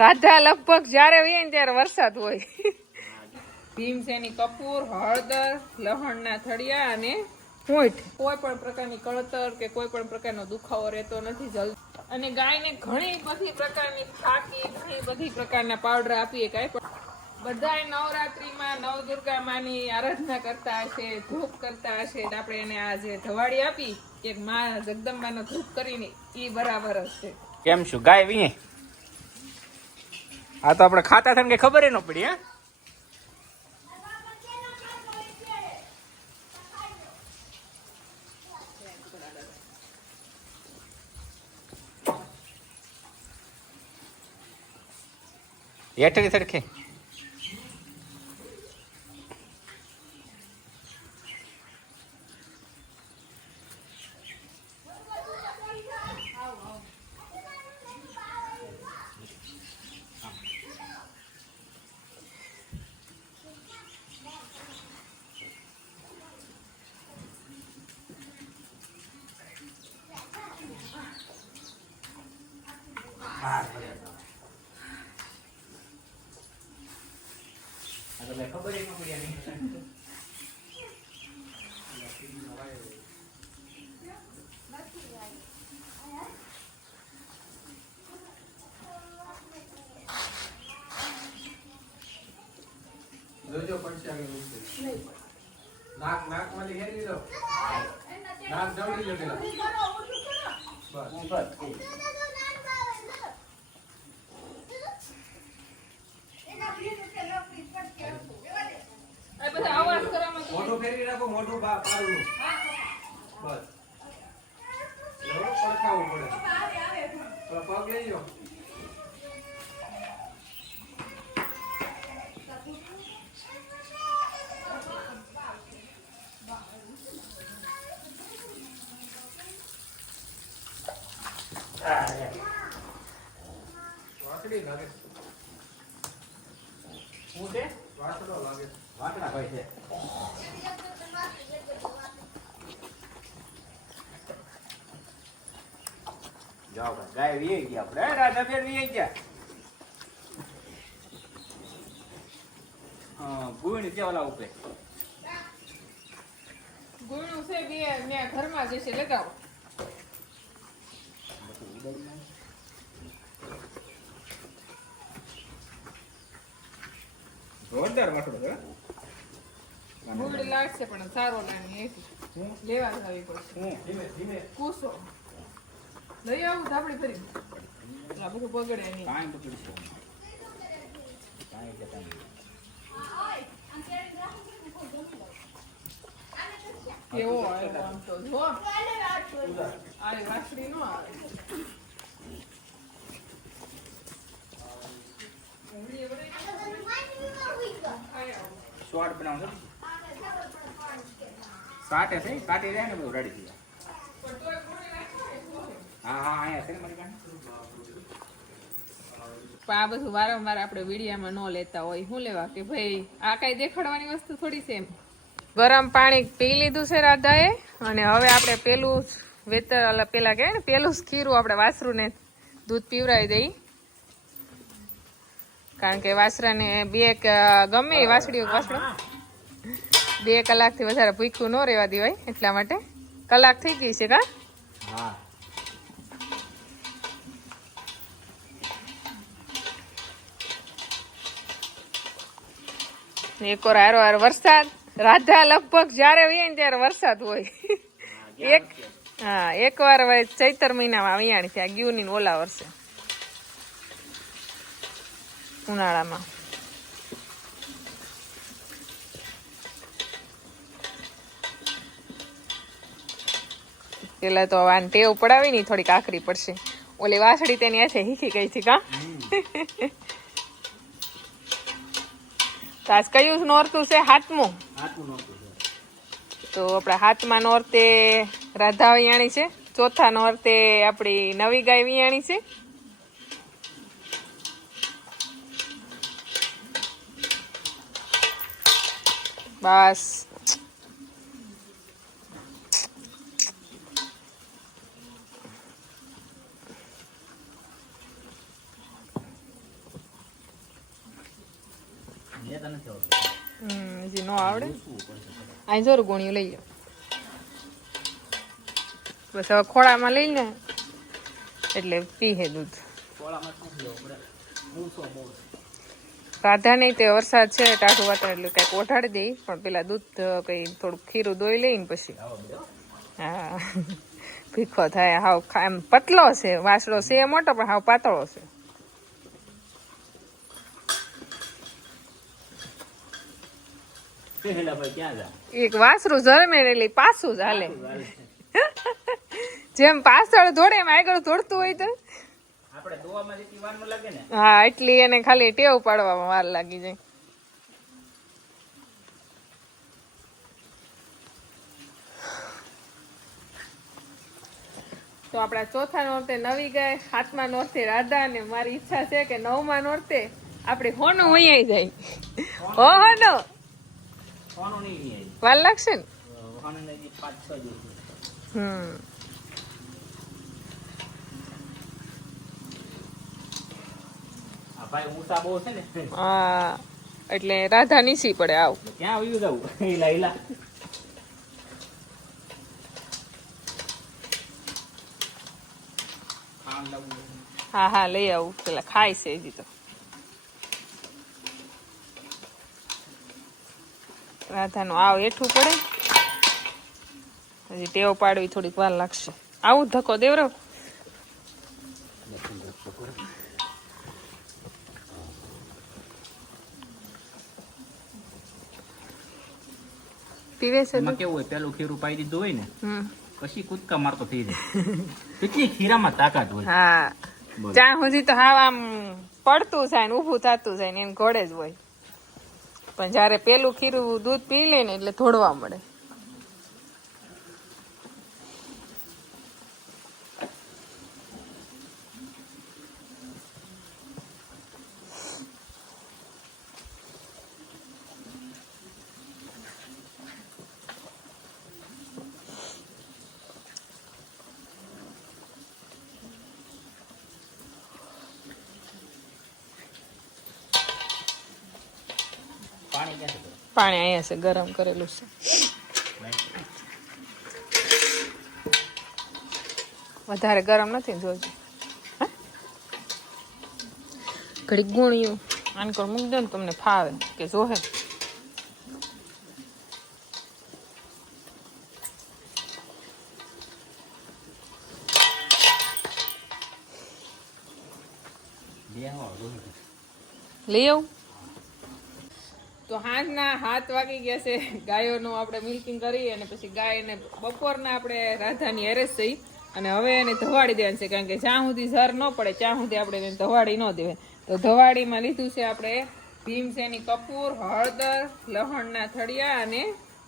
રાધા લગભગ જ્યારે હોય ને ત્યારે વરસાદ હોય. ભીમસેની કપૂર, હળદર, લહણના થળિયા અને હોઠ. કોઈ પણ પ્રકારની કળતર કે કોઈ પણ પ્રકારનો દુખાવો રહેતો નથી જલ્દી. અને ગાયને ઘણી બધી પ્રકારની થાકી, ઘણી બધી પ્રકારના પાવડર આપીએ કાંઈ પણ બધાય નવરાત્રીમાં નવદુર્ગા માની આરાધના કરતા હશે, ધૂપ કરતા હશે. આપણે એને આ જે ધવાડી આપી કે માં જગદંબાનો ધૂપ કરીને ઈ બરાબર હશે. કેમ છું ગાય વીએ? આ તો આપણે ખાતા થઈને કઈ ખબર ન પડી. હે હેઠળી સરખે ખબર ન પડી. જોજો પડશે આગળ નાક માંથી ઘેરી લો. નાક જવડી લો પેલા. બસ મોઢું ફેરવી રાખો. મોઢું પાડવું. બસ પડખાવું પડે. પગ લઈ જાઓ. વાસડી લાગે. હું છે વાસડો લાગે. વાસડા ભાઈ છે. જાઓ ગાય વી ગયા આપણે. રાધા બેન વી ગયા. હા ગુણ કેવાલા ઉપર ગુણું છે બે ને ઘરમાં જશે લગાવો. જોરદાર વાસડો છે. ગુડ લાગશે પણ સારો લાગે. લેવા જવી પડશે. ધીમે ધીમે કૂસો લઈ આવું ધાબળી ફરી. આ બધું બગડે નહીં. કાંઈ બગડશે કાંઈ જતા નહીં. કેવો આવ્યો આમ તો જો આ વાસળી નો આવે. સ્વાદ બનાવો. સાટે છે કાટી જાય ને બધું રેડી થઈ જાય. હા હા અહીંયા છે ને મારી પાસે. આ બધું વારંવાર આપણે વિડીયામાં ન લેતા હોય. શું લેવા કે ભાઈ આ કઈ દેખાડવાની વસ્તુ થોડી છે એમ. ગરમ પાણી પી લીધું છે રાધાએ અને હવે આપણે પેલું પેલા કે ને પેલું ખીરું આપણે વાસરુને દૂધ પીવરાવી દઈ. કારણ કે વાસરાને ગમે વાસળીઓ વાસળો 2 કલાકથી વધારે ભૂખ્યું ન રહેવા દેવાય એટલા માટે. કલાક થઈ ગઈ છે કા? હા એક વાર વરસાદ. રાધા લગભગ જ્યારે હોય ને ત્યારે વરસાદ હોય. એક વાર ચૈતર મહિનામાં વિયાણી ત્યાં ગયું ની ઓલા વર્ષે ઉનાળામાં. પેલા તો આને ટેવ પડાવી ની થોડીક આકરી પડશે. ઓલી વાસળી તેની હાથે હીખી ગઈ છે કા? આજ કયું નોરતું છે? હાથમું. તો આપડા હાથમાં નોરતે રાધા વિયાણી છે. ચોથા નોરતે આપડી નવી ગાય વિયાણી છે. બસ હજી નો આવડે અહીં જોરું ગુણ્યું લઈ લો બસ હવે ખોળામાં લઈને એટલે પીહે દૂધ રાધા નહીં તે વરસાદ છે ટાઢું વાતાવરણ એટલે કંઈક ઓઢાડી દઈ પણ પેલા દૂધ કઈ થોડુંક ખીરું દોઈ લઈને પછી હા ભીખો થાય હાવ એમ પતલો છે વાસળો છે મોટો પણ હાવ પાતળો છે એક વાસરું જરમે એટલે પાછું જ હાલે જેમ પાછળ દોડે એમ આગળ દોડતું હોય તો હા એટલી એને ખાલી ટેવ પાડવામાં વાર લાગી જાય તો આપણા ચોથા નોરતે નવી ગાય સાતમા નોરતે રાધા અને મારી ઈચ્છા છે કે નવમા નોરતે આપણે હોનું વૈયાઈ જાય હો હોનો વાર લાગશે ને હા એટલે રાધા નીસી પડે આવ ક્યાં આવ્યું જવું ઈલા હા હા લઈ આવું પેલા ખાય છે હજી તો રાધાનું આવ એઠું પડે હજી ટેવ પાડવી થોડીક વાર લાગશે આવું ધક્કો દેવરો પીવે છે કેવું હોય પેલું ખીરું પાઈ દીધું હોય ને પછી કૂદકા મારતો થઈ જાય કેટલી ખીરામાં તાકાત હોય હા ત્યાં સુધી તો હાવ આમ પડતું જાય ને ઊભું થતું જાય ને એને ઘોડે જ હોય પણ જયારે પેલું ખીરું દૂધ પી લે ને એટલે થોડવા મળે પાણી અહીંયા છે ગરમ કરેલું છે વધારે ગરમ નથી જોજો ઘડીક ગુણ્યું આનકોર મૂકી દો ને તમને ફાવે કે જોહે લઈ આવું તો હાંજના 7 વાગી ગયા છે ગાયોનું આપણે મિલ્કિંગ કરી અને પછી ગાયને બપોરના આપણે રાધાની હેરેસ થઈ અને હવે એને ધવાડી દેવાનું છે કારણ કે જ્યાં સુધી ઝર ન પડે ત્યાં સુધી આપણે એને ધવાડી ન દેવાય તો ધવાડીમાં લીધું છે આપણે ભીમસેની કપૂર હળદર લહણના થળિયા અને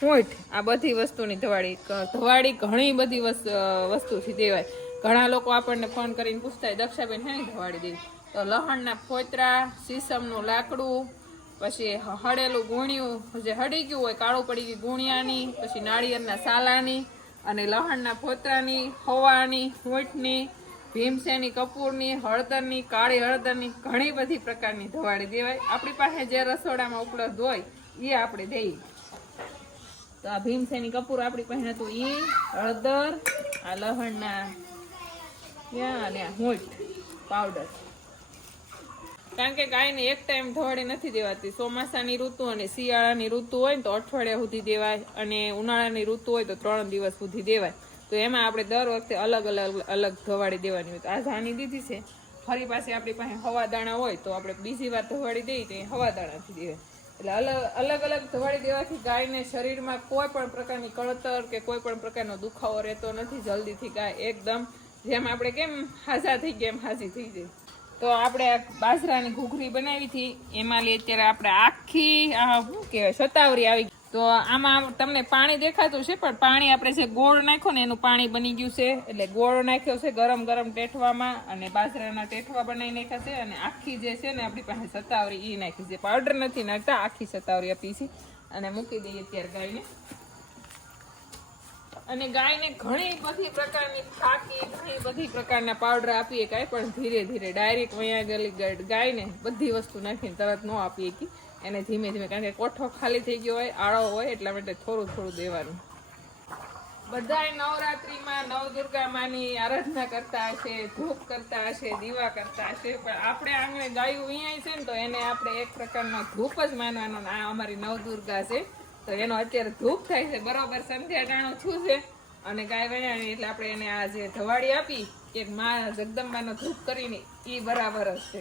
હોઠ આ બધી વસ્તુની ધવાડી ઘણી બધી વસ્તુથી દેવાય ઘણા લોકો આપણને ફોન કરીને પૂછતા હોય દક્ષાબેન હે ધવાડી દેવી તો લહણના ફોતરા સીસમનું લાકડું પછી હળેલું ગુણ્યું જે હળી ગયું હોય કાળું પડી ગયું ગુણિયાની પછી નાળિયેરના સાલાની અને લહણના ફોતરાની હવાની હોઠની ભીમસેની કપૂરની હળદરની કાળી હળદરની ઘણી બધી પ્રકારની ધવાડી દેવાય આપણી પાસે જે રસોડામાં ઉપલબ્ધ હોય એ આપણે દઈએ તો આ ભીમસેની કપૂર આપણી પાસે હતું એ હળદર આ લહણના અને હોઠ પાવડર કારણ કે ગાયને એક ટાઈમ ધવાડી નથી દેવાતી ચોમાસાની ઋતુ અને શિયાળાની ઋતુ હોય ને તો અઠવાડિયા સુધી દેવાય અને ઉનાળાની ઋતુ હોય તો 3 દિવસ સુધી દેવાય તો એમાં આપણે દર વખતે અલગ ધવાડી દેવાની હોય તો આ ધાણી દીધી છે ફરી પાછી આપણી પાસે હવા દાણા હોય તો આપણે બીજી વાર ધવાડી દઈએ તો એ હવા દાણાથી દેવાય એટલે અલગ ધવાડી દેવાથી ગાયને શરીરમાં કોઈ પણ પ્રકારની કળતર કે કોઈ પણ પ્રકારનો દુખાવો રહેતો નથી જલ્દીથી ગાય એકદમ જેમ આપણે કેમ હાજા થઈ ગયા એમ હાજી થઈ જાય તો આપણે બાજરાની ઘૂઘરી બનાવી હતી એમાં લઈ અત્યારે આપણે આખી શું કહેવાય શતાવરી આવી તો આમાં તમને પાણી દેખાતું છે પણ પાણી આપણે જે ગોળ નાખ્યો ને એનું પાણી બની ગયું છે એટલે ગોળ નાખ્યો છે ગરમ ટેઠવામાં અને બાજરાના ટેઠવા બનાવી નાખ્યા છે અને આખી જે છે ને આપણી પાસે શતાવરી એ નાખી છે પાવડર નથી નાખતા આખી શતાવરી આપી છે અને મૂકી દઈએ અત્યારે ગાયને અને ગાયને ઘણી બધી પ્રકારની ખાકી ઘણી બધી પ્રકારના પાવડર આપીએ કાંઈ પણ ધીરે ધીરે ડાયરેક્ટ વયા ગયેલી ગાયને બધી વસ્તુ નાખીને તરત ન આપીએ કે એને ધીમે ધીમે, કારણ કે કોઠો ખાલી થઈ ગયો હોય, આળો હોય, એટલા માટે થોડું થોડું દેવાનું. બધાય નવરાત્રીમાં નવદુર્ગા માની આરાધના કરતા હશે, ધૂપ કરતા હશે, દીવા કરતા હશે, પણ આપણે આંગણે ગાયું વિયાય છે ને તો એને આપણે એક પ્રકારનો ધૂપ જ માનવાનો. આ અમારી નવદુર્ગા છે તો એનો અત્યારે ધૂપ થાય છે. બરોબર સંધ્યા ટાણું છું છે અને ગાય વયાણી એટલે આપણે એને આ જે ધવાડી આપી કે માં જગદંબાનો ધૂપ કરીને એ બરાબર જ છે.